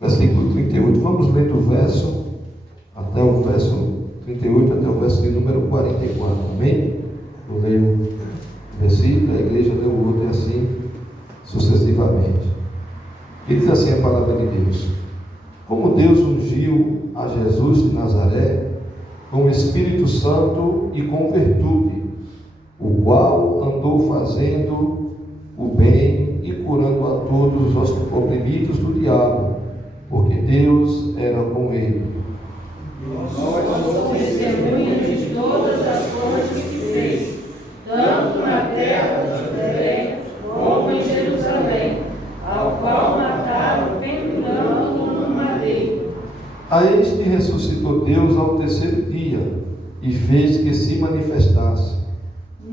versículo 38. Vamos ler do verso até o verso 38, até o verso de número 44. Amém? Eu leio o versículo, a igreja lê o outro e assim sucessivamente. E diz assim a palavra de Deus: como Deus ungiu a Jesus de Nazaré com o Espírito Santo e com virtude, o qual andou fazendo o bem e curando a todos os oprimidos do diabo, porque Deus era com ele. Nós somos testemunhas de todas as coisas que fez, tanto na terra da Judéia como em Jerusalém, ao qual mataram pendurando no madeiro. A este ressuscitou Deus ao terceiro dia e fez que se manifestasse,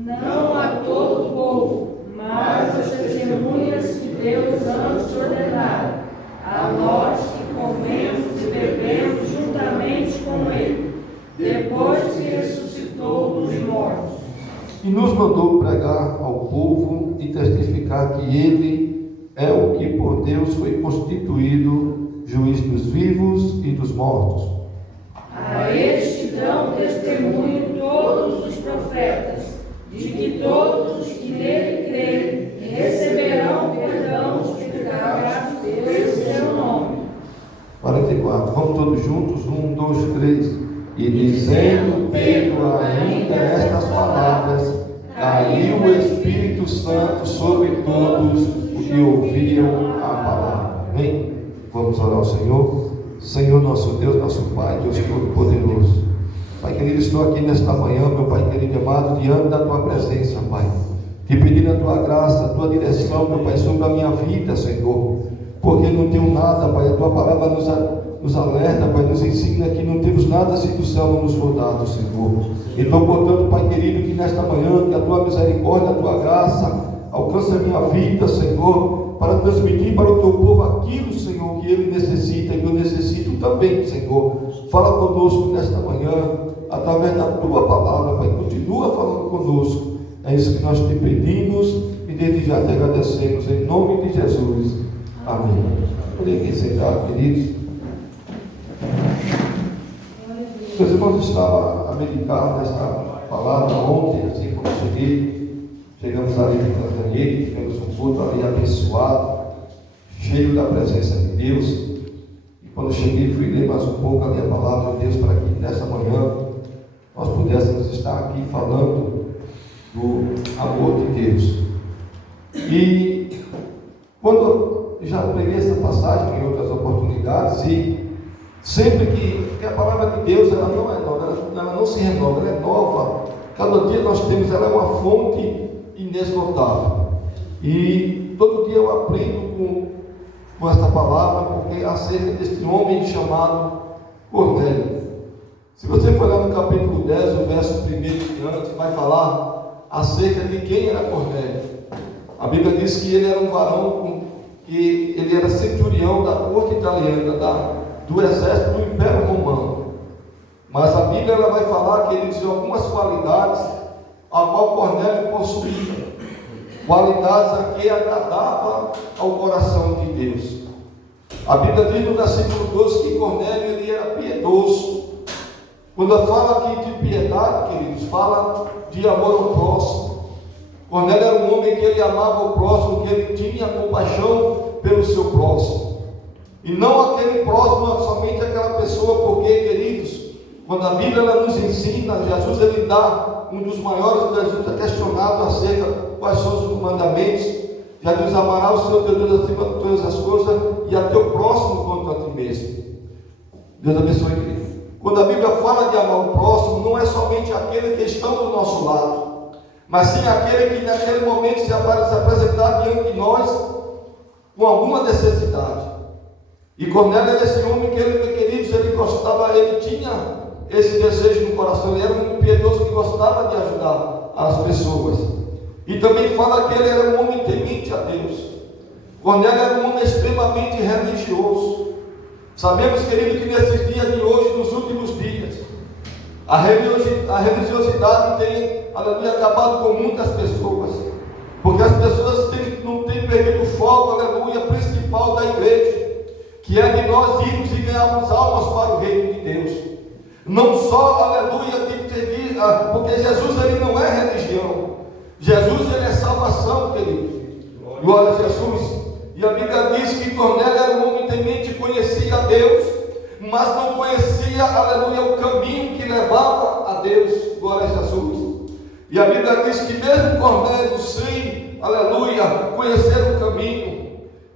Não a todo o povo, mas as testemunhas que Deus antes ordenara, a nós que comemos e bebemos juntamente com ele, depois que ressuscitou dos mortos. e nos mandou pregar ao povo e testificar que ele é o que por Deus foi constituído juiz dos vivos e dos mortos. A este dão testemunho todos os profetas, de que todos os que nele crerem receberão perdão dos pecados pelo seu nome. 44, vamos todos juntos, 1, 2, 3. E dizendo Pedro ainda estas palavras, caiu o Espírito Santo sobre todos os que ouviam a palavra. Amém? Vamos orar ao Senhor. Senhor nosso Deus, nosso Pai, Deus Todo-Poderoso. Pai querido, estou aqui nesta manhã, meu Pai querido e amado, diante da Tua presença, Pai. Te pedindo a Tua graça, a Tua direção, meu Pai, sobre a minha vida, Senhor. Porque não tenho nada, Pai, a Tua palavra nos alerta, Pai, nos ensina que não temos nada se do céu não nos for dado, Senhor. Então, portanto, Pai querido, que nesta manhã, que a Tua misericórdia, a Tua graça alcance a minha vida, Senhor, para transmitir para o Teu povo aquilo, Senhor, que ele necessita e que eu necessito também, Senhor. Fala conosco nesta manhã, através da Tua palavra, Pai, continua falando conosco. É isso que nós te pedimos e desde já te agradecemos, em nome de Jesus. Amém. Podem aqui sentar, queridos. Meus irmãos, estava a meditar nesta palavra ontem, assim, quando chegamos ali de Cantanhete, tivemos um culto ali abençoado, cheio da presença de Deus. E quando cheguei, fui ler mais um pouco ali a palavra de Deus, para que nessa manhã nós pudéssemos estar aqui falando do amor de Deus. E quando já preguei essa passagem em outras oportunidades, e sempre que a palavra de Deus, ela não é nova, ela não se renova, ela é nova. Cada dia nós temos, ela é uma fonte inesgotável. E todo dia eu aprendo com esta palavra, porque acerca deste homem chamado Cornélio. Se você for lá no capítulo 10, o verso 1 de antes, vai falar acerca de quem era Cornélio. A Bíblia diz que ele era um varão, que ele era centurião da corte italiana, do exército do Império Romano. Mas a Bíblia ela vai falar que ele tinha algumas qualidades a qual Cornélio possuía, qualidades a que agradava ao coração de Deus. A Bíblia diz no versículo 12 que Cornélio ele era piedoso. Quando fala aqui de piedade, queridos, fala de amor ao próximo. Cornélio era um homem que ele amava o próximo, que ele tinha compaixão pelo seu próximo. E não aquele próximo, somente aquela pessoa, porque, queridos, quando a Bíblia ela nos ensina, Jesus ele dá um dos maiores, Jesus é questionado acerca quais são os mandamentos. Já diz: amará o Senhor teu Deus acima de todas as coisas e a teu próximo quanto a ti mesmo. Deus abençoe, querido. Quando a Bíblia fala de amar o próximo, não é somente aquele que está do nosso lado, mas sim aquele que naquele momento se apresentar diante de nós com alguma necessidade. E Cornélio era esse homem que ele, queridos, ele gostava, ele tinha esse desejo no coração, ele era um piedoso que gostava de ajudar as pessoas. E também fala que ele era um homem temente a Deus. Cornélio era um homem extremamente religioso. Sabemos, querido, que nesses dias de hoje, nos últimos dias, a religiosidade tem, aleluia, acabado com muitas pessoas, porque as pessoas não têm perdido o foco, aleluia, principal da igreja, que é de nós irmos e ganharmos almas para o reino de Deus. Não só, aleluia, de seguir, porque Jesus ele não é religião. Jesus ele é salvação, querido. Glória a Jesus. E a Bíblia diz que Cornélio era um homem temente, conhecia a Deus, mas não conhecia, aleluia, o caminho que levava a Deus. Glória a Jesus. E a Bíblia diz que mesmo Cornélio, sem, aleluia, conhecer o caminho,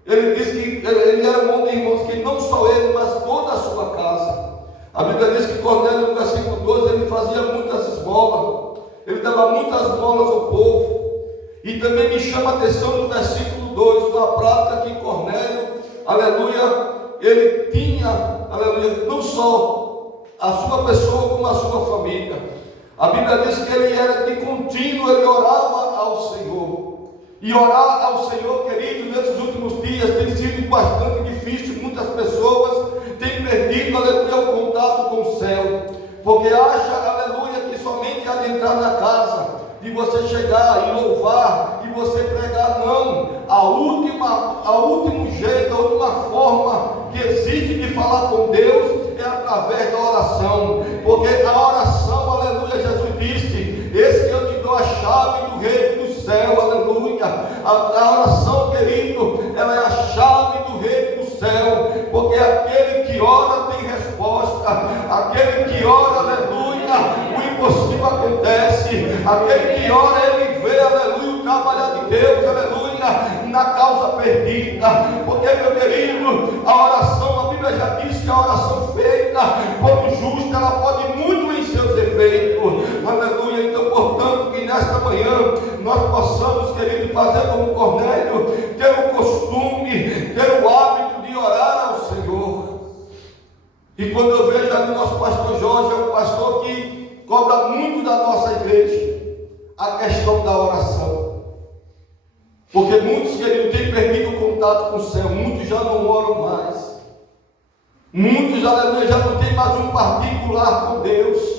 ele diz que ele era um homem, irmãos, que não só ele, mas toda a sua casa. A Bíblia diz que Cornélio, no versículo 12, ele fazia muitas esmolas, ele dava muitas esmolas ao povo. E também me chama a atenção no versículo 2, na prática que Cornélio, aleluia, ele tinha, aleluia, não só a sua pessoa, como a sua família. A Bíblia diz que ele era de contínuo, ele orava ao Senhor. E orar ao Senhor, querido, nesses últimos dias tem sido bastante difícil. Muitas pessoas têm perdido, aleluia, o contato com o céu, porque acha, aleluia, que somente há de entrar na casa, de você chegar e louvar, e você pregar. Não, a último jeito, a última forma que existe de falar com Deus é através da oração, porque a oração, aleluia, Jesus disse, esse que eu te dou a chave do reino do céu, aleluia. A oração, querido, ela é a chave do reino do céu, porque aquele que ora tem resposta, aquele que ora, aleluia, o impossível acontece, aquele que ora, ele vê, aleluia, o trabalhar de Deus, aleluia, na causa perdida, porque, meu querido, a oração, a Bíblia já diz que a oração feita por um justo, ela pode muito em seus efeitos, aleluia. Então, portanto, que nesta manhã nós possamos, querido, fazer como Cornélio, ter o costume, ter o hábito de orar ao Senhor. E quando eu vejo ali o nosso pastor Jorge, é um pastor que cobra muito da nossa igreja a questão da oração. Porque muitos, queridos, têm perdido o contato com o céu, muitos já não oram mais. Muitos, aleluia, já não tem mais um particular com Deus.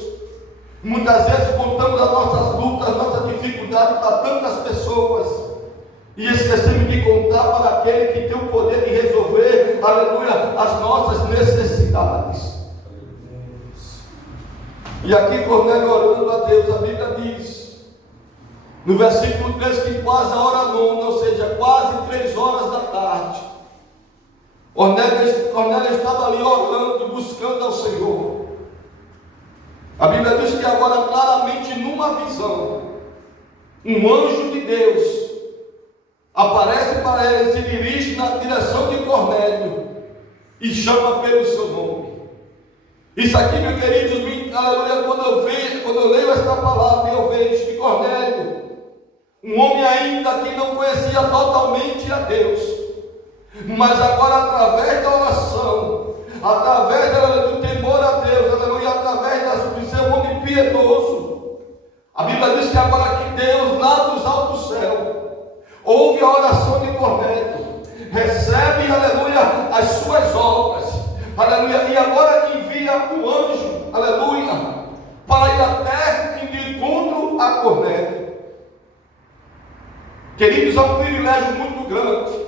Muitas vezes contamos as nossas lutas, as nossas dificuldades para tantas pessoas, e esquecemos de contar para aquele que tem o poder de resolver, aleluia, as nossas necessidades. E aqui Cornélio orando a Deus, a Bíblia diz, no versículo 3, que quase a hora nona, ou seja, quase 3 horas da tarde, Cornélio estava ali orando, buscando ao Senhor. A Bíblia diz que agora claramente numa visão, um anjo de Deus aparece para ele, se dirige na direção de Cornélio e chama pelo seu nome. Isso aqui, meus queridos, aleluia, quando eu leio esta palavra, eu vejo que Cornélio, um homem ainda que não conhecia totalmente a Deus, mas agora através da oração, através do temor a Deus, aleluia, através de ser um homem piedoso, a Bíblia diz que agora que Deus lá dos altos céus ouve a oração de Cornélio, recebe, aleluia, as suas obras, aleluia, e agora envia o anjo, aleluia, para ir até de encontro a Cornélio. Queridos, é um privilégio muito grande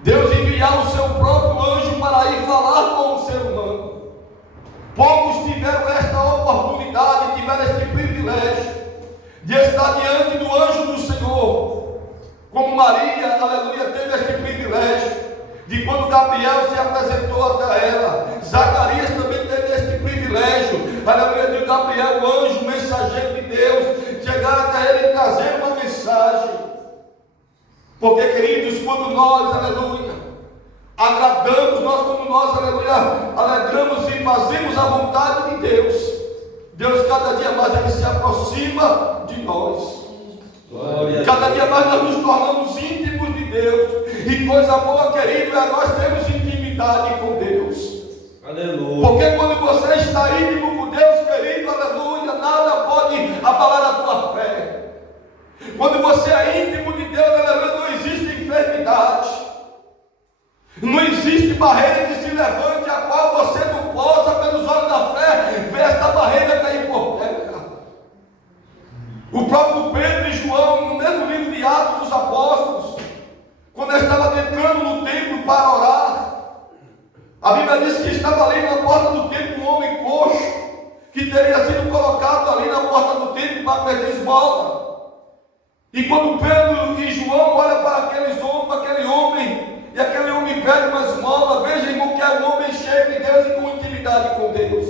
Deus enviar o seu próprio anjo para ir falar com o ser humano. Poucos tiveram esta oportunidade, tiveram este privilégio de estar diante do anjo do Senhor, como Maria, aleluia, teve este privilégio de quando Gabriel se apresentou até ela. Zacarias também teve este privilégio, aleluia, de Gabriel, o anjo, mensageiro de Deus, chegar até ele e trazer uma mensagem. Porque, queridos, quando nós, aleluia, agradamos, aleluia, alegramos e fazemos a vontade de Deus, Deus cada dia mais ele se aproxima de nós. Cada dia mais nós nos tornamos íntimos de Deus. E coisa boa, querido, é nós termos intimidade com Deus. Aleluia. Porque quando você está íntimo com Deus, querido, aleluia, nada pode abalar a tua fé. Quando você é íntimo de Deus, aleluia, não existe enfermidade, não existe barreira que se levante, a qual você não possa, pelos olhos da fé, ver esta barreira cair por terra. O próprio Pedro e João, no mesmo livro de Atos dos Apóstolos, quando estava entrando no templo para orar, A Bíblia diz que estava ali na porta do templo um homem coxo, que teria sido colocado ali na porta do templo para pedir esmola. E quando Pedro e João olham para aquele homem, e aquele homem pede uma esmola, veja, irmão, que é um homem cheio de Deus e com intimidade com Deus.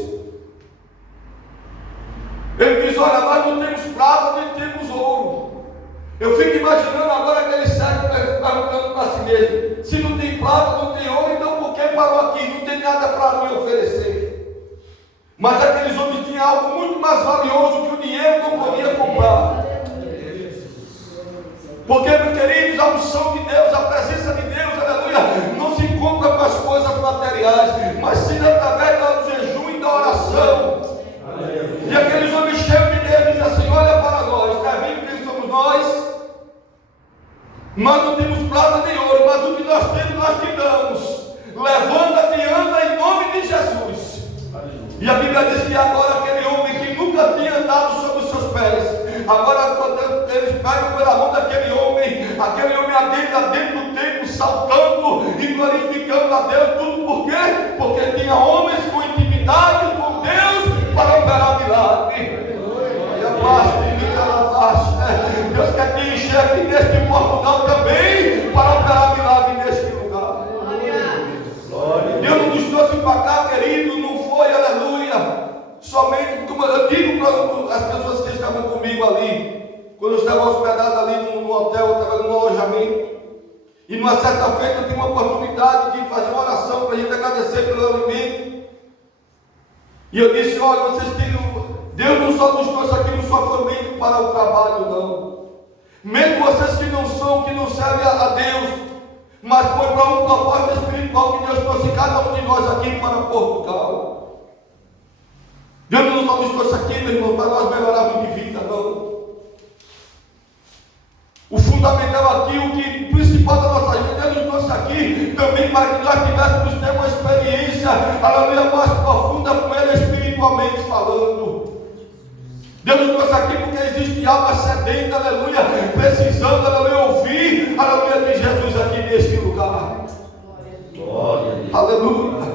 Ele diz: olha, nós não temos prata nem temos ouro. Eu fico imaginando agora aquele cego perguntando para si mesmo: se não tem prata, não tem ouro, então por que parou aqui? Não tem nada para me oferecer. Mas aqueles homens tinham algo muito mais valioso que o dinheiro não podia comprar. Porque, meus queridos, a unção de Deus, a presença de Deus, aleluia, não se compra com as coisas materiais, mas sim através do jejum e da oração. E aqueles homens cheios de Deus dizem assim: olha para nós, está vendo quem somos nós? Nós não temos prata nem ouro, mas o que nós temos, nós te damos. Levanta-te e anda em nome de Jesus. E a Bíblia diz que agora aquele homem que nunca tinha andado sobre os seus pés, agora quando eles pegam pela mão daquele homem adentra dentro do templo, saltando e glorificando a Deus. Tudo por quê? Porque tinha homens com intimidade com Deus para operar milagre. Deus quer te encher aqui neste Portugal também para operar milagre neste lugar. Deus não nos trouxe para cá, querido, não foi, aleluia, somente, como eu digo para as pessoas que estavam comigo ali, quando eu estava hospedado ali no hotel, eu estava no alojamento, e numa certa feita eu tive uma oportunidade de fazer uma oração para a gente agradecer pelo alimento, e eu disse: olha, vocês têm, Deus não só nos trouxe aqui no sofrimento para o trabalho, não. Mesmo vocês que não servem a Deus, mas foi para um propósito espiritual que Deus trouxe cada um de nós aqui para Portugal. Deus não só nos trouxe aqui, meu irmão, para nós melhorarmos de vida, não. O fundamental aqui, o principal da nossa vida, Deus nos trouxe aqui também para que nós tivéssemos ter uma experiência, aleluia, mais profunda com Ele espiritualmente falando. Deus nos trouxe aqui porque existe alma sedenta, aleluia, precisando, aleluia, ouvir, aleluia, de Jesus aqui neste lugar. Aleluia.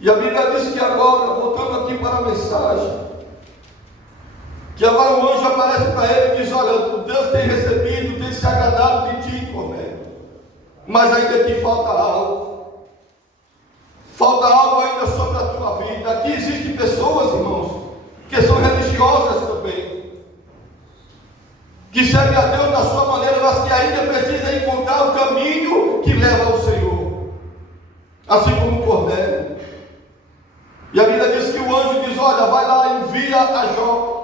E a Bíblia diz que agora, voltando aqui para a mensagem, que agora o anjo aparece para ele e diz: olha, Deus tem recebido, tem se agradado de ti, Cornélio, mas ainda te falta algo. Falta algo ainda sobre a tua vida. Aqui existem pessoas, irmãos, que são religiosas também, que servem a Deus da sua maneira, mas que ainda precisam encontrar o caminho que leva ao Senhor, assim como Cornélio. E a Bíblia diz que o anjo diz: olha, vai lá, envia a Jope,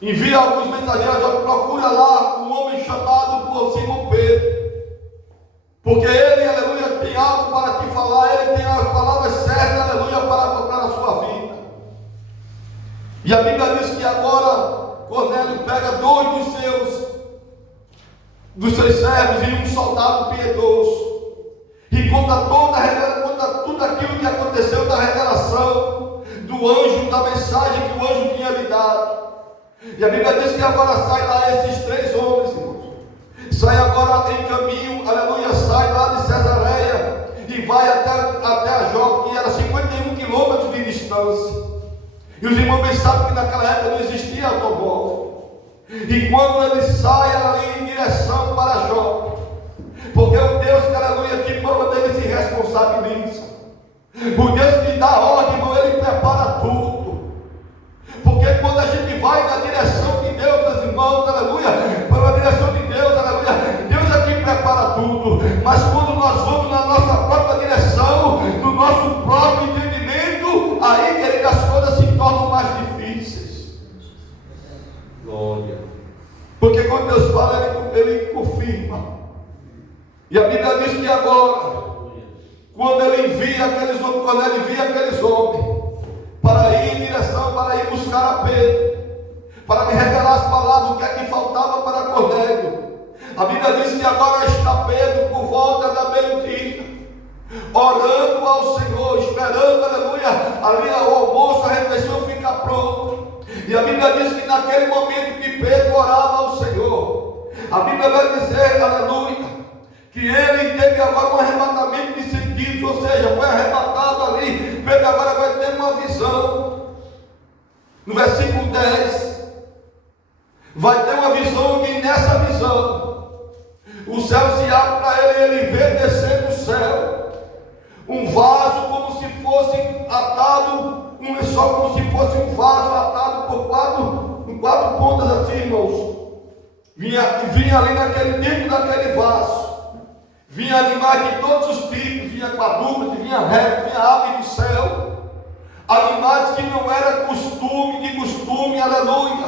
envia alguns mensageiros a Jope, procura lá um homem chamado por Simão Pedro, porque ele, aleluia, tem algo para te falar, ele tem as palavras certas, aleluia, para tocar a sua vida. E a Bíblia diz que agora Cornélio pega 2 dos seus servos e um soldado piedoso, e conta tudo aquilo que aconteceu da revelação do anjo, da mensagem que o anjo tinha lhe dado. E a Bíblia diz que agora sai lá esses 3 homens, irmãos, sai agora em caminho, aleluia, sai lá de Cesareia e vai até a Jope, que era 51 quilômetros de distância. E os irmãos bem sabem que naquela época não existia automóvel. E quando ele sai ali em direção para Jope, porque o Deus, aleluia, que manda ele se responsabiliza. O Deus que dá ordem, irmão, ele prepara tudo. Porque quando a gente vai na direção de Deus, meus irmãos, aleluia, para a direção de Deus, aleluia, Deus aqui prepara tudo. Mas quando nós vamos na nossa própria direção, no nosso próprio entendimento, aí, querido, as coisas se tornam mais difíceis. Glória. Porque quando Deus fala, ele confirma. E a Bíblia diz que agora, quando ele envia aqueles homens, quando ele envia aqueles homens para ir em direção, para ir buscar a Pedro, para lhe revelar as palavras, o que é que faltava para Cornélio, a Bíblia diz que agora está Pedro por volta da meio-dia, orando ao Senhor, esperando, aleluia, ali o almoço, a refeição fica pronta. E a Bíblia diz que naquele momento que Pedro orava ao Senhor, a Bíblia vai dizer, aleluia, que ele teve agora um arrebatamento só como se fosse um vaso atado por quatro pontas assim, irmãos. Vinha ali dentro daquele vaso. Vinha animais de todos os tipos, vinha quadrúpedes, vinha répteis, vinha ave do céu. Animais que não era costume, aleluia,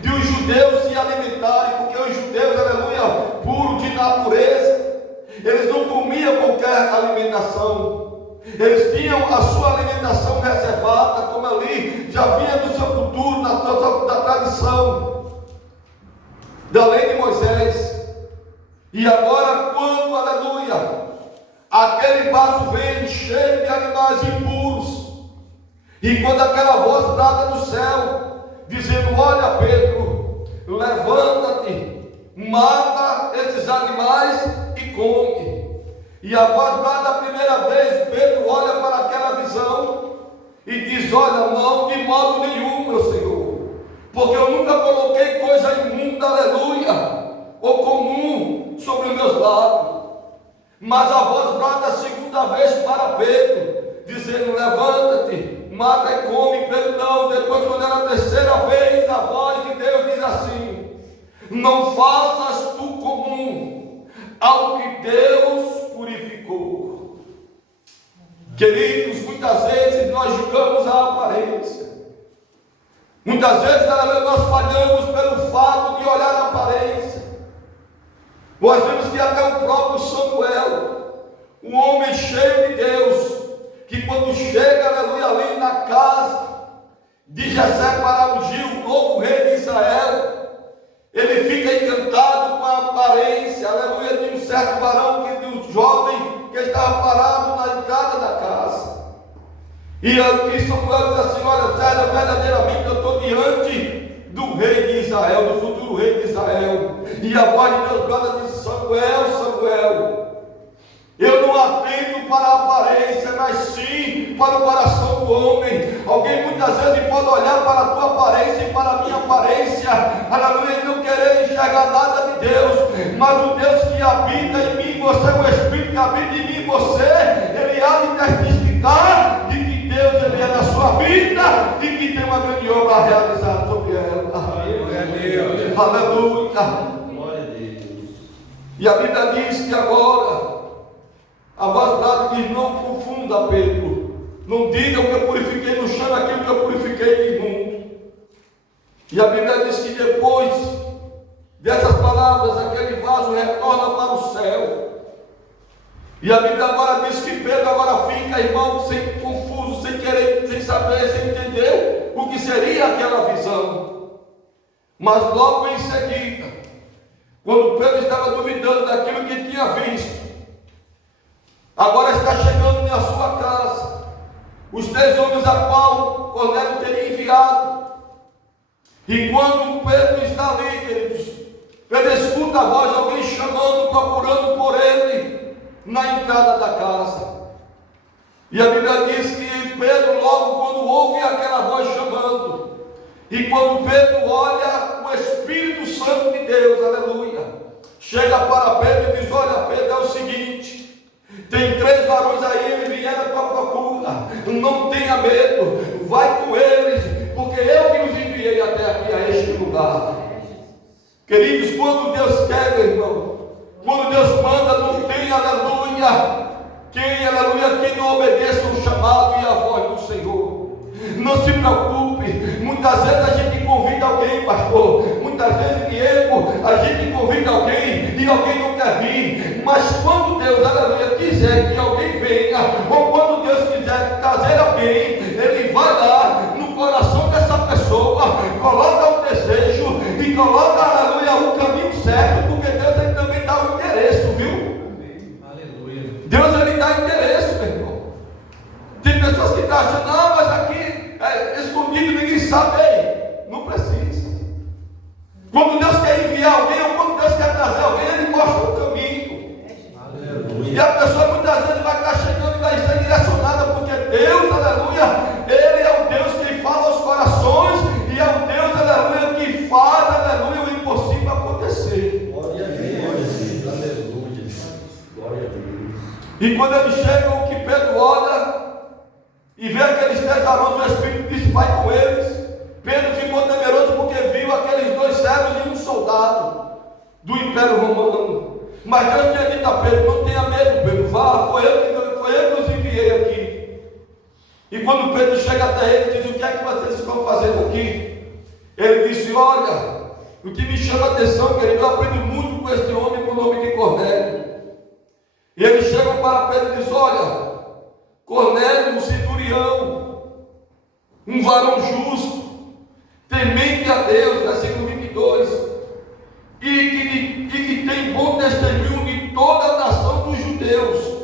de os judeus se alimentarem, porque os judeus, aleluia, puro de natureza, eles não comiam qualquer alimentação. Eles tinham a sua alimentação reservada, como ali já vinha do seu futuro, da tradição, da lei de Moisés. E agora, quando, aleluia, aquele vaso vem cheio de animais impuros, e quando aquela voz brada do céu, dizendo: olha, Pedro, levanta-te, mata esses animais e come. E a voz brada a primeira vez, Pedro olha para aquela visão e diz: olha, não, de modo nenhum, meu Senhor, porque eu nunca coloquei coisa imunda, aleluia, ou comum sobre os meus lábios. Mas a voz brada a segunda vez para Pedro, dizendo: levanta-te, mata e come. Pedro não. Depois, quando era a terceira vez, a voz de Deus diz assim: não faças tu comum ao que Deus purificou. Queridos, muitas vezes nós julgamos a aparência. Muitas vezes nós falhamos pelo fato de olhar a aparência. Nós vemos que até o próprio Samuel, um homem cheio de Deus, que quando chega, aleluia, ali na casa de Jessé para ungir o novo rei de Israel, ele fica encantado com a aparência, aleluia, de um certo varão, de um jovem que estava parado na entrada da casa. E Samuel diz assim: olha, verdadeiramente eu estou diante do rei de Israel, do futuro rei de Israel. E a voz de Deus brada diz: Samuel, Samuel, eu não atento para a aparência, mas sim para o coração do homem. Alguém muitas vezes pode olhar para a tua aparência e para a minha aparência, aleluia, e não querer enxergar nada de Deus. Mas o Deus que habita em mim, você, o Espírito que habita em mim, você, ele há de testificar de que Deus, ele é na sua vida e que tem uma grande obra a realizar sobre ela. Aleluia. Glória a Deus. E a Bíblia diz que agora a voz brada diz: não confunda, Pedro, não diga o que eu purifiquei no chão, aquilo que eu purifiquei de imundo. E a Bíblia diz que depois dessas palavras, aquele vaso retorna para o céu. E a Bíblia agora diz que Pedro agora fica, irmão, sem confuso, sem querer, sem saber, sem entender o que seria aquela visão. Mas logo em seguida, quando Pedro estava duvidando daquilo que tinha visto, agora está chegando na sua casa os 3 homens a qual Cornélio teria enviado. E quando Pedro está ali, queridos, Pedro escuta a voz de alguém chamando, procurando por ele na entrada da casa. E a Bíblia diz que Pedro, logo quando ouve aquela voz chamando, e quando Pedro olha, o Espírito Santo de Deus, aleluia, chega para Pedro e diz: olha, Pedro, é o seguinte, tem 3 varões aí, eles vieram à tua procura, não tenha medo, vai com eles, porque eu que os enviei até aqui, a este lugar. Queridos, quando Deus quer, meu irmão, quando Deus manda, não tem, aleluia, quem não obedeça o chamado e a voz do Senhor. Não se preocupe, muitas vezes a gente convida alguém, pastor, muitas vezes Diego, a gente convida alguém e alguém não quer vir, mas quando Deus, aleluia, quiser que alguém venha, ou quando Deus quiser trazer alguém, ele vai lá no coração dessa pessoa, coloca o desejo e coloca, aleluia, o caminho certo, porque Deus ele também dá o endereço, viu? Aleluia. Deus ele dá endereço, meu irmão. Tem pessoas que estão achando: não, mas aqui é escondido, ninguém sabe. Ei, não precisa. Quando Deus quer enviar alguém, ou quando Deus quer trazer alguém, ele mostra o caminho. Aleluia. E a pessoa muitas vezes vai estar chegando e vai ser direcionada, porque Deus, aleluia, ele é o Deus que fala aos corações, e é o Deus, aleluia, que faz, aleluia, o impossível acontecer. Glória a Deus. Aleluia. Glória a Deus. E quando ele chega, o que Pedro olha, e vê aqueles 10 varões, o Espírito disse: vai com eles. Pedro ficou temeroso porque viu aqueles 2 servos e um soldado do Império Romano. Mas Deus tinha dito a Pedro: não tenha medo, Pedro, vá, foi eu que os enviei aqui. E quando Pedro chega até ele, diz: o que é que vocês estão fazendo aqui? Ele disse: olha, o que me chama a atenção, querido, eu aprendo muito com este homem com o nome de Cornélio. E eles chegam para Pedro e dizem: olha, Cornélio, um centurião, um varão justo, temente a Deus, versículo 22, e que tem bom testemunho de toda a nação dos judeus.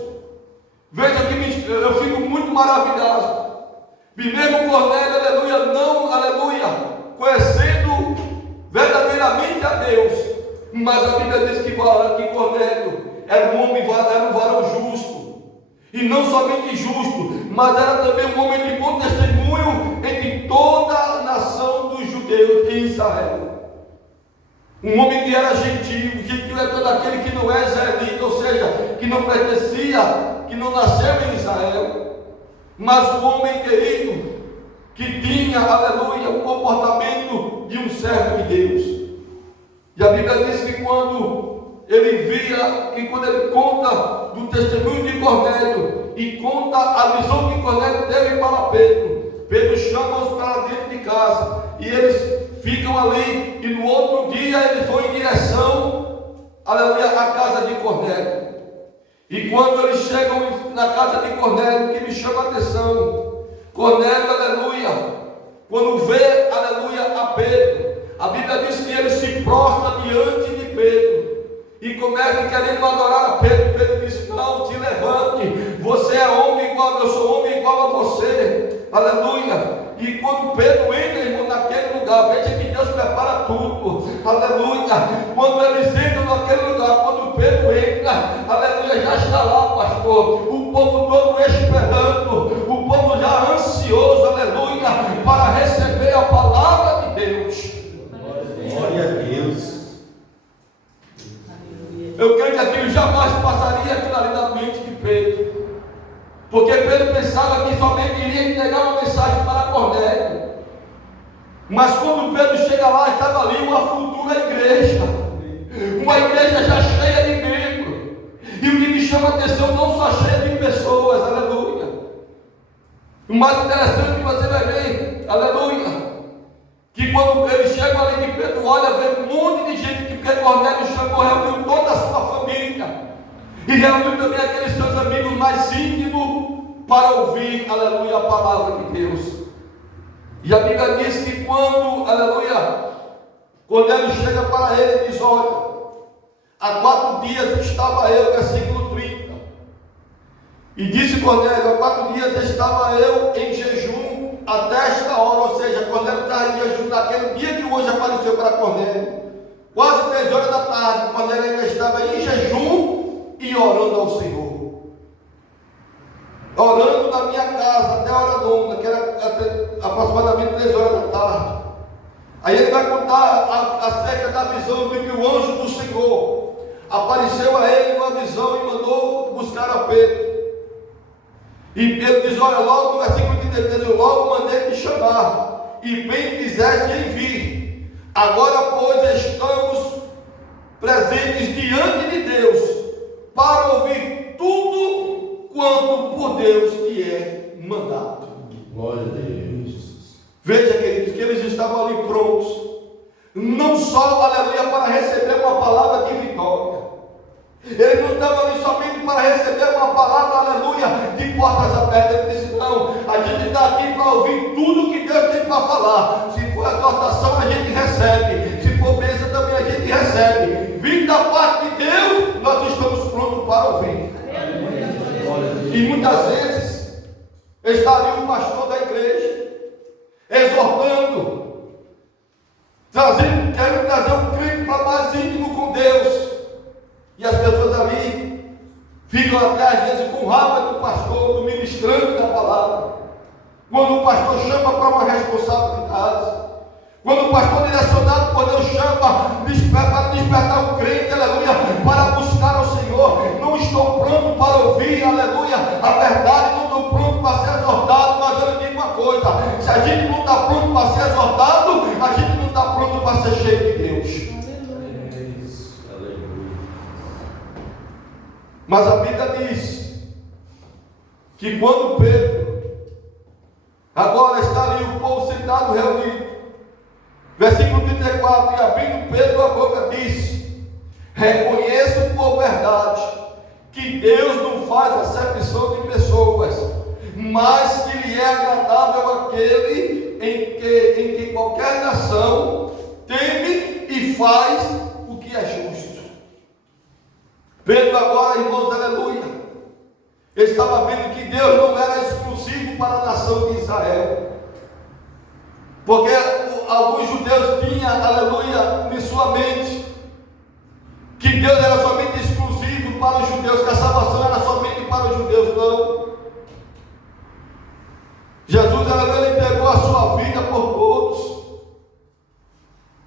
Veja que eu fico muito maravilhado. Primeiro Cornélio, aleluia, não, aleluia, conhecendo verdadeiramente a Deus, mas a Bíblia diz que Cornélio era um varão justo, e não somente justo, mas era também um homem de bom testemunho entre toda a nação dos judeus em Israel. Um homem que era gentil é todo aquele que não é israelita, ou seja, que não pertencia, que não nasceu em Israel, mas um homem querido, que tinha, aleluia, um comportamento de um servo de Deus. E a Bíblia diz que quando ele conta do testemunho de Cornélio e conta a visão que Cornélio teve para Pedro chama-os para dentro de casa e eles ficam ali, e no outro dia eles vão em direção, aleluia, à casa de Cornélio. E quando eles chegam na casa de Cornélio, que me chama a atenção, Cornélio, aleluia, quando vê, aleluia, a Pedro, a Bíblia diz que ele se prostra diante de Pedro e começa querendo adorar a Pedro. Pedro diz: não, te levante, você é homem igual, eu sou homem igual a você, aleluia. E quando Pedro entra, irmão, naquele lugar, veja que Deus prepara tudo, aleluia. Quando eles entram naquele lugar, quando Pedro entra, aleluia, já está lá, pastor, o povo todo esperando, o povo já ansioso, aleluia, para receber a palavra de Deus. Glória a Deus. Eu creio que aquilo jamais passaria aquilo ali na mente de Pedro, porque Pedro pensava que somente iria entregar uma mensagem para Cornélio. Mas quando Pedro chega lá, estava ali uma futura igreja, uma igreja já cheia de membros. E o que me chama a atenção, não só cheia de pessoas, aleluia. O mais interessante que você vai ver, aleluia, que quando eles chegam ali, que Pedro olha, vê um monte de gente, que Cornélio chamou, reuniu toda a sua família, e reuniu também aqueles seus amigos mais íntimos, para ouvir, aleluia, a palavra de Deus. E a Bíblia diz que quando, aleluia, Cornélio chega para ele e diz: olha, há 4 dias estava eu, versículo 30, e disse Cornélio: há 4 dias estava eu em jejum até esta hora. Ou seja, Cornélio estava em jejum naquele dia que o anjo apareceu para Cornélio, quase 3 horas da tarde. Cornélio ainda estava em jejum e orando ao Senhor, orando na minha casa até a hora nona, que era aproximadamente 3 horas da tarde. Aí ele vai contar acerca da visão de que o anjo do Senhor apareceu a ele numa visão e mandou buscar a Pedro. E Pedro diz: olha, logo no versículo 33, eu logo mandei te chamar, e bem fizeste em vir. Agora, pois, estamos presentes diante de Deus para ouvir tudo quanto por Deus te é mandado. Glória a Deus. Veja, queridos, que eles estavam ali prontos, não só, aleluia, para receber uma palavra de vitória. Eles não estavam ali somente para receber uma palavra, aleluia, de portas abertas. Ele disse: não, a gente está aqui para ouvir tudo que Deus tem para falar. Se for exortação, a gente recebe. Se for bênção, também a gente recebe. Vindo da parte de Deus, nós estamos prontos para ouvir. E muitas vezes está ali o pastor da igreja exortando, querendo trazer um crente para mais íntimo com Deus, e as pessoas ali ficam até às vezes com raiva do pastor, do ministrante da palavra. Quando o pastor chama para uma responsabilidade, quando o pastor direcionado por Deus chama para despertar o crente, aleluia, para buscar ao Senhor, não estou pronto para ouvir, aleluia, a verdade, não estou pronto para ser exortado, mas gente não está pronto para ser exortado, a gente não está pronto para ser cheio de Deus. Mas a Bíblia diz que quando Pedro, agora está ali o povo sentado reunido, versículo 34, e abrindo Pedro a boca disse: reconheço por verdade que Deus não faz acepção de pessoas, mas que lhe é agradável aquele em que qualquer nação teme e faz o que é justo. Pedro agora, irmãos, aleluia, estava vendo que Deus não era exclusivo para a nação de Israel, porque alguns judeus tinham, aleluia, em sua mente, que Deus era somente exclusivo para os judeus, que a salvação era somente para os judeus. Não. Jesus, aleluia, entregou a sua vida por todos,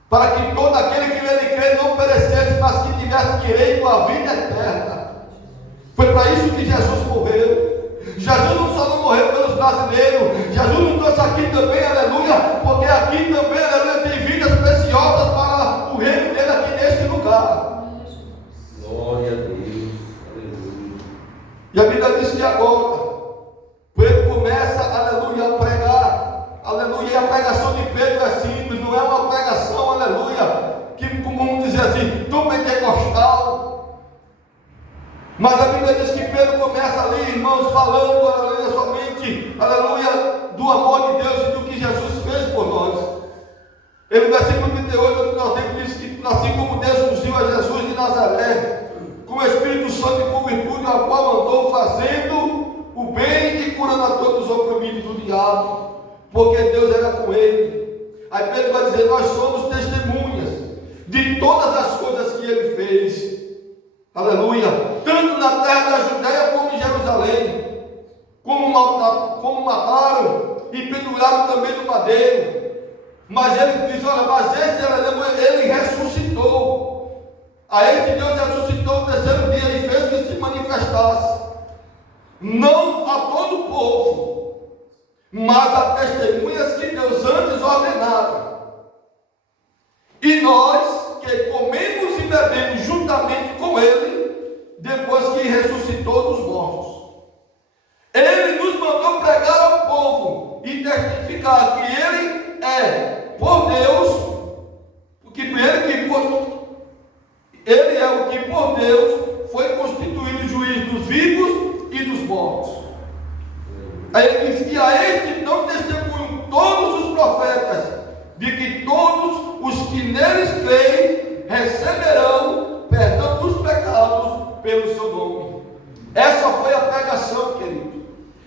para que todo aquele que nele crê não perecesse, mas que tivesse direito à vida eterna. Foi para isso que Jesus morreu. Jesus não só não morreu pelos brasileiros, Jesus não trouxe aqui também, aleluia, porque aqui também, aleluia, tem vidas preciosas para o reino dele aqui neste lugar. Glória a Deus, aleluia. E a Bíblia diz que agora Pedro começa, aleluia, a pregar, aleluia, e a pregação de Pedro é simples, não é uma pregação, aleluia, que, como vamos dizer assim, tão pentecostal. Mas a Bíblia diz que Pedro começa ali, irmãos, falando, aleluia, somente, aleluia, do amor de Deus e do que Jesus fez por nós. Ele, no versículo 38, nós temos diz que assim como Deus ungiu a Jesus de Nazaré, com o Espírito Santo e com virtude, a qual andou fazendo o bem e curando a todos os oprimidos do diabo, porque Deus era com ele. Aí Pedro vai dizer: nós somos testemunhas de todas as coisas que ele fez, aleluia, tanto na terra da Judéia como em Jerusalém, como mataram e penduraram também no madeiro. Mas ele diz: olha, mas ele ressuscitou. A este Deus ressuscitou no terceiro dia e fez que se manifestasse, não a todo o povo, mas a testemunhas que Deus antes ordenara. E nós que comemos e bebemos juntamente com ele, depois que ressuscitou dos mortos. Ele nos mandou pregar ao povo e testificar que ele é por Deus, porque ele é o que por Deus foi constituído juiz dos vivos e dos mortos. Aí ele diz que a este dão testemunho todos os profetas, de que todos os que neles creem receberão perdão dos pecados pelo seu nome. Essa foi a pregação, querido.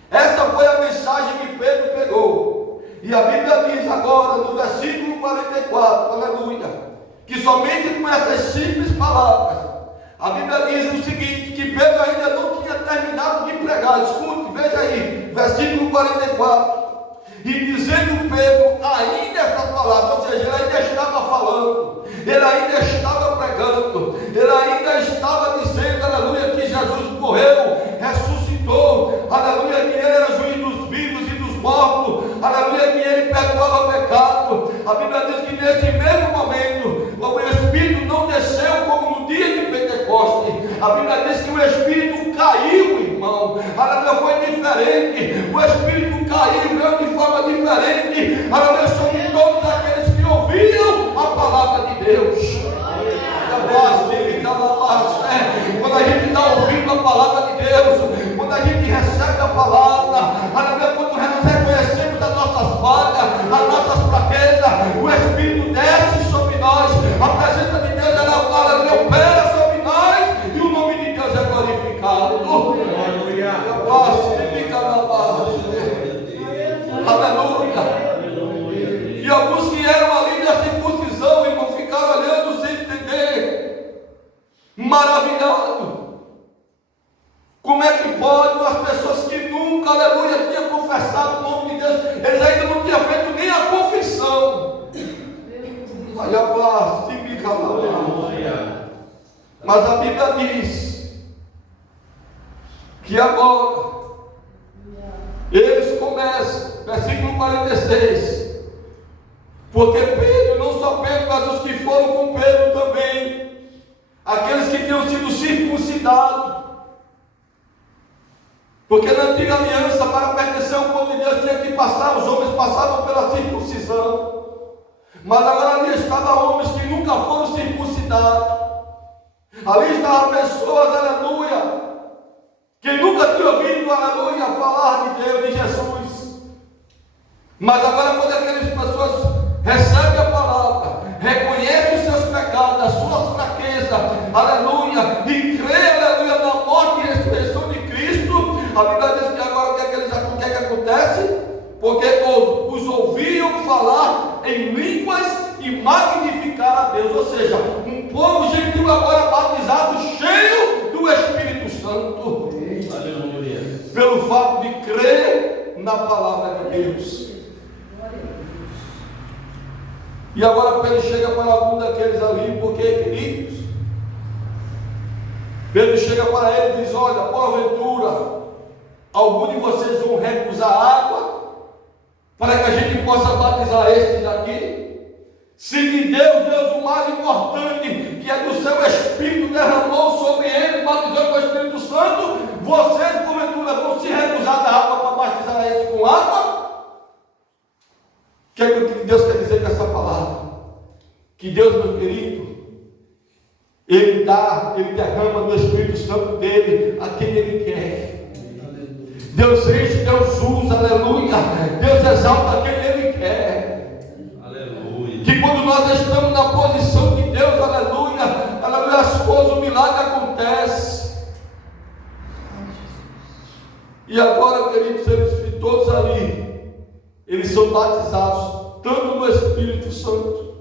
Essa foi a mensagem que Pedro pegou. E a Bíblia diz agora, no versículo 44, aleluia, que somente com essas simples palavras, a Bíblia diz o seguinte, que Pedro ainda não tinha terminado de pregar. Escute, veja aí, versículo 44. E dizendo Pedro ainda essa palavra, ou seja, ele ainda estava falando, ele ainda estava pregando, ele ainda estava dizendo, aleluia, que Jesus morreu, ressuscitou, aleluia, que ele era juiz dos vivos e dos mortos, aleluia, que ele perdoava o pecado. A Bíblia diz que nesse mesmo momento, o Espírito não desceu como no dia de Pentecoste. A Bíblia diz que o Espírito caiu, irmão. Aleluia, foi diferente. O Espírito caiu, veio de forma diferente. Aleluia, sobre todos aqueles que ouviam a palavra de Deus. Quando a gente está ouvindo a palavra de Deus, quando a gente recebe a palavra, aleluia, quando nós reconhecemos as nossas falhas, as nossas fraquezas, o Espírito desce sobre nós, a presença de Deus, ela opera sobre nós, e o nome de Deus é glorificado. Aleluia. Aleluia. E alguns que eram ali da circuncisão, irmão, ficaram olhando sem entender, maravilhado. Como é que pode as pessoas que nunca, aleluia, tinham confessado o nome de Deus, eles ainda não tinham feito nem a confissão. Mas a Bíblia diz que agora Eles começam, versículo 46. Porque Pedro, não só Pedro, mas os que foram com Pedro também, aqueles que tinham sido circuncidados. Porque na antiga aliança, para pertencer ao povo de Deus, tinha que passar, os homens passavam pela circuncisão. Mas agora ali estavam homens que nunca foram circuncidados. Ali estavam pessoas, aleluia, que nunca tinham ouvido, aleluia, falar de Deus, de Jesus. Mas agora, quando aquelas pessoas recebem a palavra, reconhecem os seus pecados, as suas fraquezas, aleluia, e creem, aleluia, na morte e ressurreição de Cristo, a Bíblia diz que agora o que acontece? Porque os ouviam falar em línguas e magnificar a Deus. Ou seja, um povo gentil agora batizado, cheio do Espírito Santo. Aleluia. Pelo fato de crer na palavra de Deus. E agora Pedro chega para algum daqueles ali, porque, queridos, Pedro chega para ele e diz: olha, porventura, algum de vocês vão recusar água para que a gente possa batizar estes daqui? Se de Deus o mais importante, que é do seu Espírito, derramou sobre ele, batizou com o Espírito Santo, vocês porventura vão se recusar da água para batizar eles com água? O que é que Deus quer dizer com essa palavra? Que Deus, meu querido, Ele derrama do Espírito Santo dele a quem Ele quer. Deus enche, Deus usa, aleluia. Deus exalta quem Ele quer. Aleluia. Que quando nós estamos na posição de Deus, aleluia, aleluia, as coisas, o milagre acontece. E agora, queridos, eles todos ali, eles são batizados, tanto no Espírito Santo,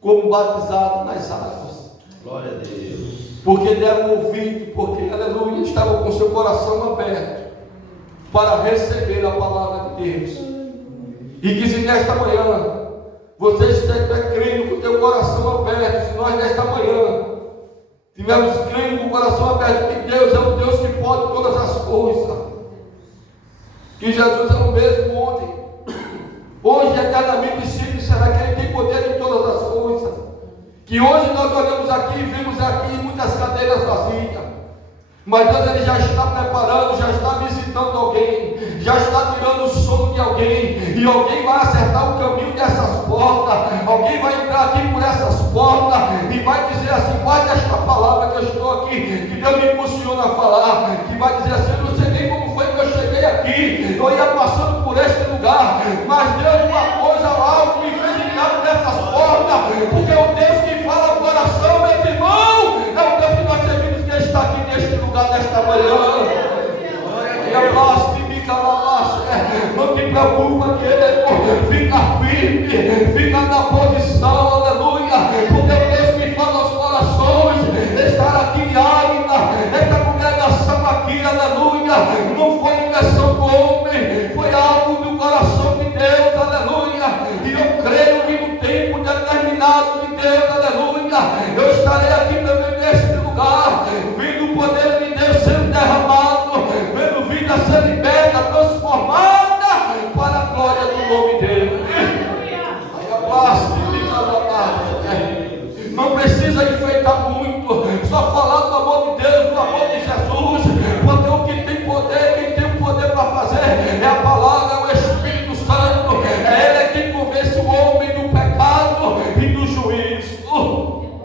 como batizados nas águas. Glória a Deus. Porque deram ouvido, porque, aleluia, estavam com seu coração aberto para receber a palavra de Deus. E que se nesta manhã você estiver crendo com o teu coração aberto, se nós nesta manhã estivermos crendo com o coração aberto que Deus é o Deus que pode todas as coisas, que Jesus é o mesmo ontem, hoje, eternamente, e sempre será, que Ele tem poder em todas as coisas. Que hoje nós olhamos aqui e vemos aqui muitas cadeiras vazias, mas Deus, Ele já está preparando, já está visitando alguém, já está tirando o sono de alguém, e alguém vai acertar o caminho dessas portas, alguém vai entrar aqui por essas portas e vai dizer assim: guarde esta palavra que eu estou aqui, que Deus me impulsiona a falar, que vai dizer assim: eu não sei nem como foi que eu cheguei aqui, eu ia passando por este lugar, mas Deus, uma coisa, algo me fez entrar por essas portas, porque o Deus que fala o coração, meu irmão, é o Deus que nós servimos, que está aqui neste lugar, nesta manhã. E a paz que fica lá, não te preocupa, querido, fica firme, fica na posição, aleluia, porque o Deus que fala aos corações, estar aqui ainda, esta congregação aqui, aleluia, não foi invenção do homem, foi algo do coração de Deus, aleluia, e eu creio que no tempo determinado de Deus, aleluia, eu estarei aqui também neste lugar, vendo o poder de Deus sendo derramado, vendo vida ser liberta, transformada para a glória do nome dele. Aí a paz que fica na paz. Não precisa enfeitar muito, só falar do amor de Deus, do amor de Jesus, porque o que tem poder, quem tem o poder para fazer é a palavra, é o Espírito Santo, é Ele quem convence o homem do pecado e do juízo.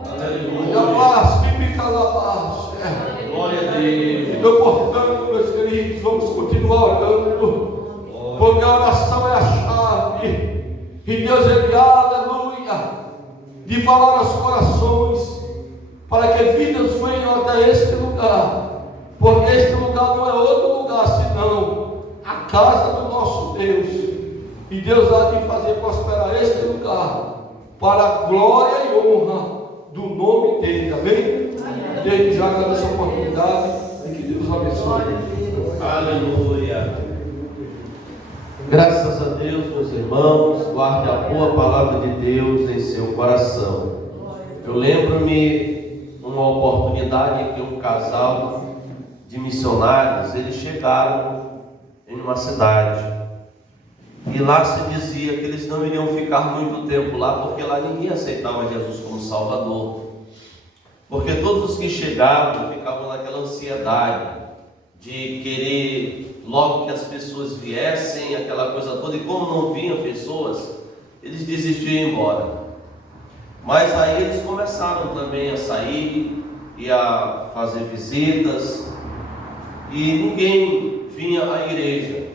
Aleluia. E a paz que fica na paz. Glória a Deus. Então, portanto, meus queridos, vamos continuar orando, porque a oração é a chave, e Deus, Ele, aleluia, de falar aos corações, para que vidas venham até este lugar, porque este lugar não é outro lugar senão a casa do nosso Deus, e Deus há de fazer prosperar este lugar para a glória e honra do nome dele. Amém? Desde já agradeço a oportunidade e que Deus abençoe. Aleluia. Graças a Deus, meus irmãos, guarde a boa palavra de Deus em seu coração. Eu lembro-me uma oportunidade em que um casal de missionários, eles chegaram em uma cidade. E lá se dizia que eles não iriam ficar muito tempo lá, porque lá ninguém aceitava Jesus como Salvador. Porque todos os que chegavam ficavam naquela ansiedade de querer logo que as pessoas viessem, aquela coisa toda, e como não vinham pessoas, eles desistiam de ir embora. Mas aí eles começaram também a sair e a fazer visitas, e ninguém vinha à igreja.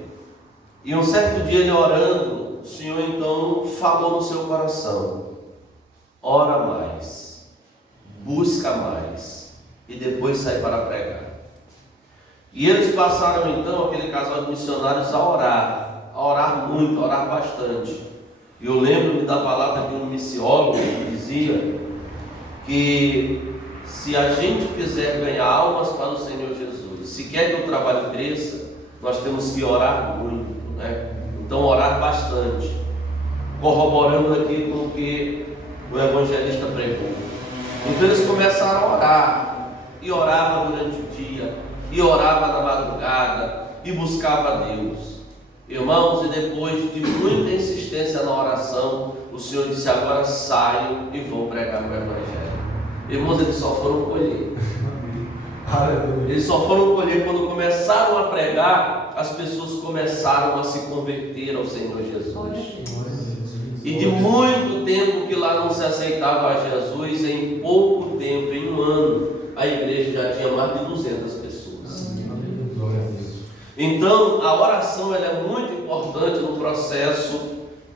E um certo dia ele orando, o Senhor então falou no seu coração: ora mais, busca mais, e depois sai para pregar. E eles passaram então, aquele casal de missionários, a orar muito, a orar bastante. E eu lembro-me da palavra de um missiólogo que dizia que se a gente quiser ganhar almas para o Senhor Jesus, se quer que o trabalho cresça, nós temos que orar muito, né? Então orar bastante, corroborando aqui com o que o evangelista pregou. Então eles começaram a orar, e orava durante o dia, e orava na madrugada, e buscava a Deus. Irmãos, e depois de muita insistência na oração, o Senhor disse: agora saio e vou pregar o evangelho. Irmãos, eles só foram colher. Eles só foram colher quando começaram a pregar, as pessoas começaram a se converter ao Senhor Jesus. E de muito tempo que lá não se aceitava a Jesus, em pouco tempo, em um ano, a igreja já tinha mais de 200 pessoas. Então, a oração ela é muito importante no processo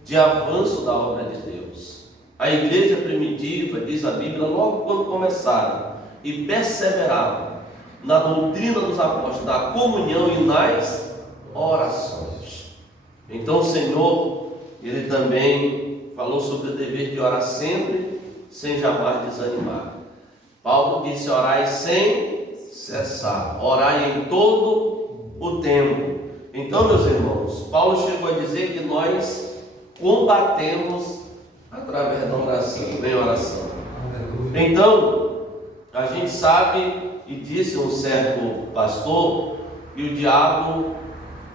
de avanço da obra de Deus. A igreja primitiva, diz a Bíblia, logo quando começaram e perseveravam na doutrina dos apóstolos, na comunhão e nas orações. Então o Senhor, Ele também falou sobre o dever de orar sempre, sem jamais desanimar. Paulo disse: orai sem cessar, orai em todo o tempo. Então, meus irmãos, Paulo chegou a dizer que nós combatemos através da oração, em oração. Então, a gente sabe, e disse um certo pastor, que o diabo,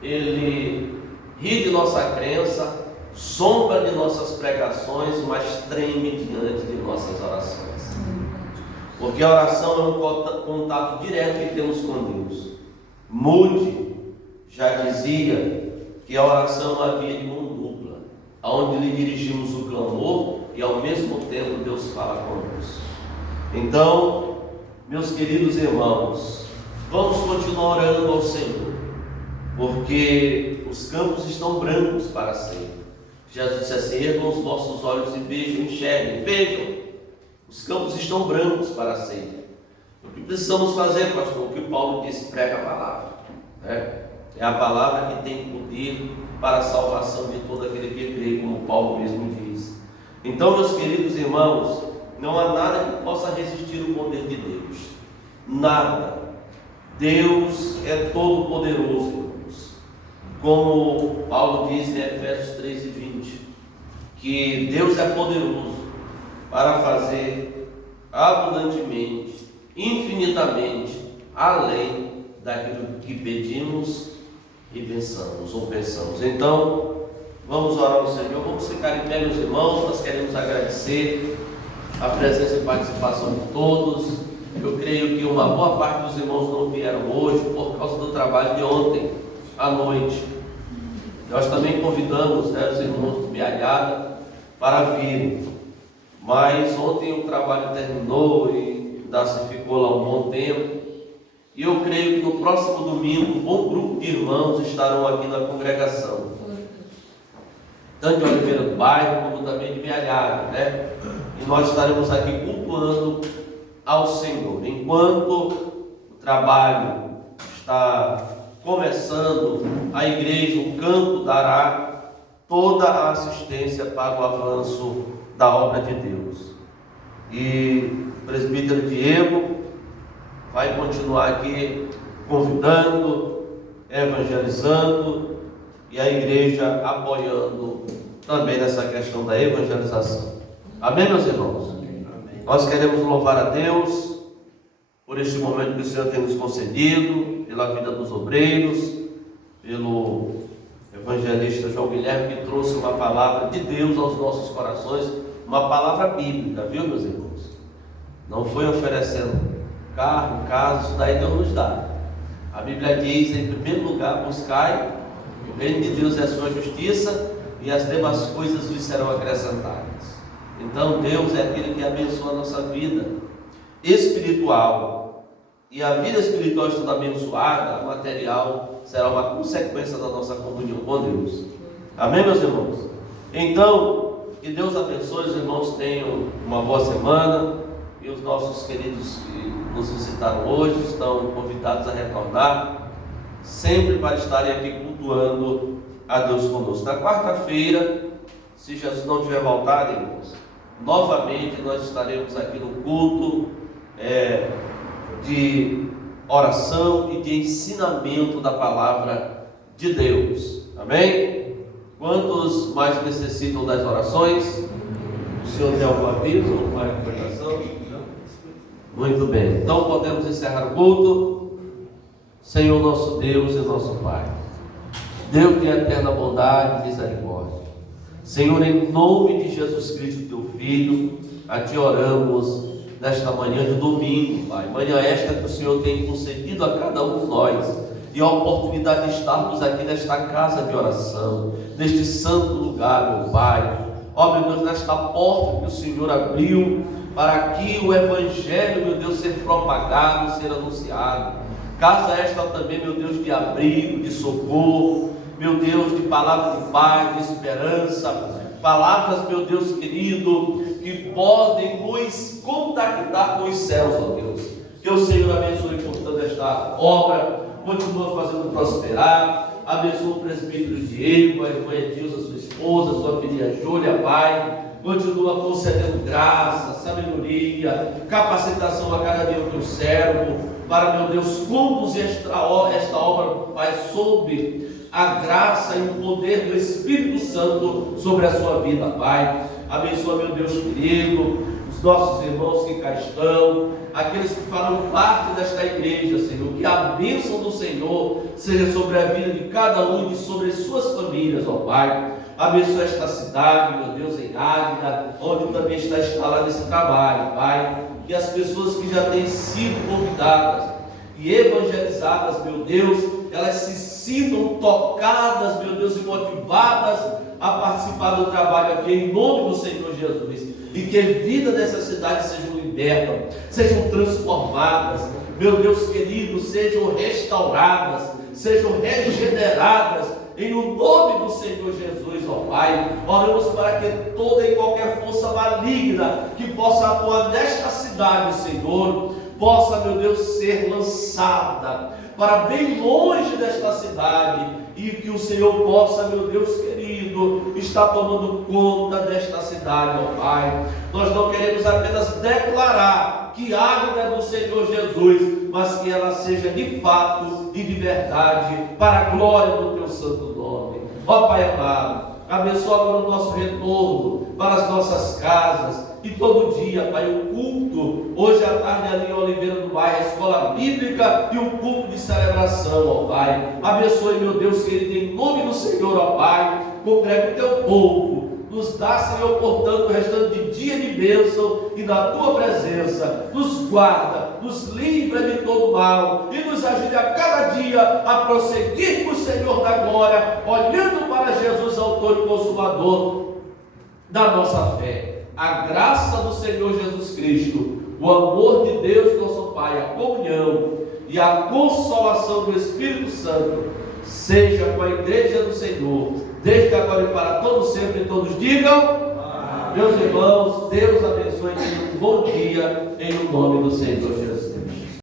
ele ri de nossa crença, zomba de nossas pregações, mas treme diante de nossas orações. Porque a oração é um contato direto que temos com Deus. Moody já dizia que a oração é uma via de mão dupla, onde lhe dirigimos o clamor e ao mesmo tempo Deus fala conosco. Então, meus queridos irmãos, vamos continuar orando ao Senhor, porque os campos estão brancos para sempre. Jesus disse assim: ergam os vossos olhos e vejam, enxerguem, vejam, os campos estão brancos para sempre. O que precisamos fazer, pastor? O que Paulo disse: prega a palavra, né? É a palavra que tem poder para a salvação de todo aquele que crê, como Paulo mesmo diz. Então, meus queridos irmãos, não há nada que possa resistir o poder de Deus. Nada. Deus é todo poderoso, irmãos. Como Paulo diz em Efésios 3:20, que Deus é poderoso para fazer abundantemente, infinitamente, além daquilo que pedimos e pensamos. Então, vamos orar ao Senhor, vamos ficar em pé, meus irmãos. Nós queremos agradecer a presença e participação de todos. Eu creio que uma boa parte dos irmãos não vieram hoje por causa do trabalho de ontem à noite. Nós também convidamos, né, os irmãos do Bialhada para virem, mas ontem o trabalho terminou e ainda se ficou lá um bom tempo. E eu creio que no próximo domingo um bom grupo de irmãos estarão aqui na congregação, tanto de Oliveira do Bairro como também de Bialhada, né? E nós estaremos aqui cultuando ao Senhor. Enquanto o trabalho está começando, a igreja, o campo, dará toda a assistência para o avanço da obra de Deus. E o presbítero Diego vai continuar aqui convidando, evangelizando, e a igreja apoiando também nessa questão da evangelização. Amém, meus irmãos? Amém. Nós queremos louvar a Deus por este momento que o Senhor tem nos concedido, pela vida dos obreiros, pelo evangelista João Guilherme, que trouxe uma palavra de Deus aos nossos corações, uma palavra bíblica, viu, meus irmãos? Não foi oferecendo carro, casa, isso daí Deus nos dá. A Bíblia diz, em primeiro lugar, buscai o reino de Deus e a sua justiça, e as demais coisas lhes serão acrescentadas. Então Deus é aquele que abençoa a nossa vida espiritual, e a vida espiritual estando abençoada, a material será uma consequência da nossa comunhão com Deus. Amém, meus irmãos? Então, que Deus abençoe, os irmãos tenham uma boa semana, e os nossos queridos que nos visitaram hoje estão convidados a retornar, sempre para estarem aqui cultuando a Deus conosco. Na quarta-feira, se Jesus não tiver voltado, irmãos, novamente nós estaremos aqui no culto de oração e de ensinamento da palavra de Deus. Amém? Quantos mais necessitam das orações? O senhor tem algum aviso, alguma recomendação? Muito bem, então podemos encerrar o culto. Senhor nosso Deus e nosso Pai, Deus de eterna bondade e misericórdia, Senhor, em nome de Jesus Cristo, teu Filho, a Ti oramos nesta manhã de domingo, Pai, manhã esta que o Senhor tem concedido a cada um de nós, e a oportunidade de estarmos aqui nesta casa de oração, neste santo lugar, meu Pai, ó meu Deus, nesta porta que o Senhor abriu, para que o Evangelho, meu Deus, ser propagado, ser anunciado. Casa esta também, meu Deus, de abrigo, de socorro, meu Deus, de palavra de paz, de esperança, palavras, meu Deus querido, que podem nos contactar com os céus, ó Deus. Que o Senhor abençoe, portanto, esta obra, continua fazendo prosperar, abençoa o presbítero Diego, a irmã Edilza, sua esposa, sua filha Júlia, Pai. Continua concedendo graça, sabedoria, capacitação a cada dia do teu servo, para, meu Deus, conduzir esta obra, Pai, sob a graça e o poder do Espírito Santo sobre a sua vida, Pai. Abençoa, meu Deus querido, os nossos irmãos que cá estão, aqueles que farão parte desta igreja, Senhor, que a bênção do Senhor seja sobre a vida de cada um e sobre as suas famílias, ó Pai. Abençoa esta cidade, meu Deus, em Águeda, onde também está instalado esse trabalho, Pai. Que as pessoas que já têm sido convidadas e evangelizadas, meu Deus, elas se sintam tocadas, meu Deus, e motivadas a participar do trabalho aqui, em nome do Senhor Jesus. E que a vida dessa cidade sejam libertas, sejam transformadas, meu Deus querido, sejam restauradas, sejam regeneradas, em o nome do Senhor Jesus, ó Pai. Oramos para que toda e qualquer força maligna que possa atuar nesta cidade, Senhor, possa, meu Deus, ser lançada para bem longe desta cidade, e que o Senhor possa, meu Deus querido, estar tomando conta desta cidade, ó Pai. Nós não queremos apenas declarar que Águeda é do Senhor Jesus, mas que ela seja de fato e de verdade, para a glória do teu santo nome. Ó Pai amado, abençoa agora o nosso retorno para as nossas casas, e todo dia, Pai, o culto, hoje à tarde ali em Oliveira do Bairro, a escola bíblica e o culto de celebração, ó Pai. Abençoe, meu Deus querido, em nome do Senhor, ó Pai, congrega o teu povo, nos dá, Senhor, portanto, o restante de dia de bênção e da tua presença, nos guarda, nos livra de todo mal e nos ajude a cada dia a prosseguir com o Senhor da glória, olhando para Jesus, autor e consumador da nossa fé. A graça do Senhor Jesus Cristo, o amor de Deus nosso Pai, a comunhão e a consolação do Espírito Santo seja com a igreja do Senhor, desde agora e para todos sempre, e todos digam amém. Meus irmãos, Deus abençoe e tenham um bom dia em nome do Senhor Jesus.